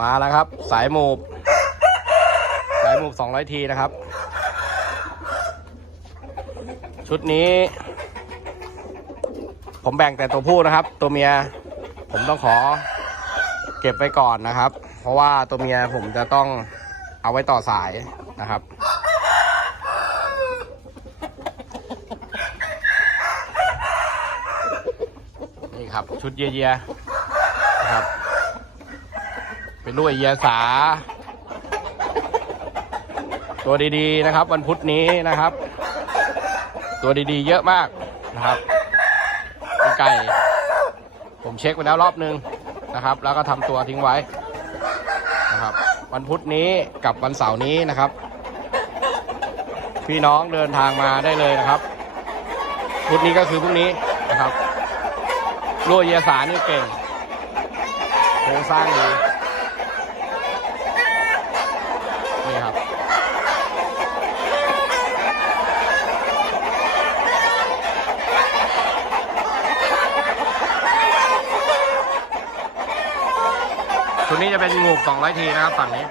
มาแล้วครับ สายหมูบ สายหมูบ200 ทีนะครับ ชุดนี้ ผมแบ่งแต่ตัวผู้นะครับ ตัวเมีย ผมต้องขอ เก็บไว้ก่อนนะครับ เพราะว่าตัวเมียผมจะต้องเอาไว้ต่อสายนะครับนี่ครับ ชุดเยียๆนะครับ เป็นลูกไอเยียสา ตัวดีๆนะครับ วันพุธนี้นะครับ ตัวดีๆ เยอะมากนะครับไก่ ผมเช็คไปแล้วรอบนึงนะครับ แล้วก็ทำตัวทิ้งไว้นะครับ วันพุธนี้กับวันเสาร์นี้นะครับ พี่น้องเดินทางมาได้เลยนะครับ พุธนี้ก็คือพรุ่งนี้นะครับรัวเยสานี่เก่งโครงสร้างดี นี่ครับชุดนี้จะเป็นงู200 ทีนะครับฝั่งนี้